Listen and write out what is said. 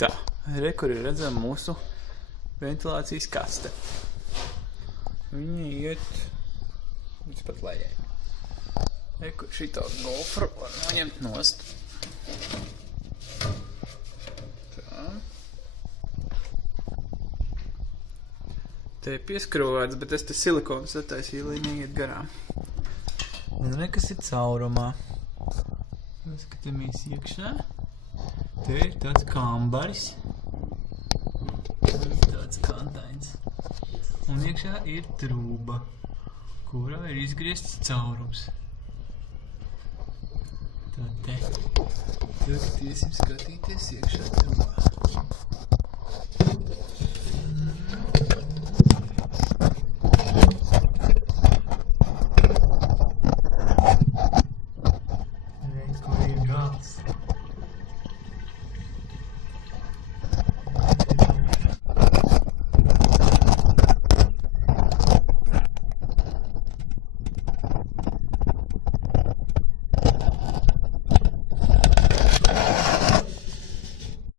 Tā, re, kur ir redzama mūsu ventilācijas kaste. Viņa iet līdz pat lejai. Re, kur šito gofru var noņemt nost. Tā. Te ir pieskrovēts, bet es te silikonu sataisīju, lai neiet garām. Un re, kas ir caurumā. Skatāmies iekšā. Te ir tāds kambaris. Tāds kantains. Un iekšā ir trūba, kurā ir izgriezts caurums. Tā te. Tagad iesim skatīties iekšā trūbā.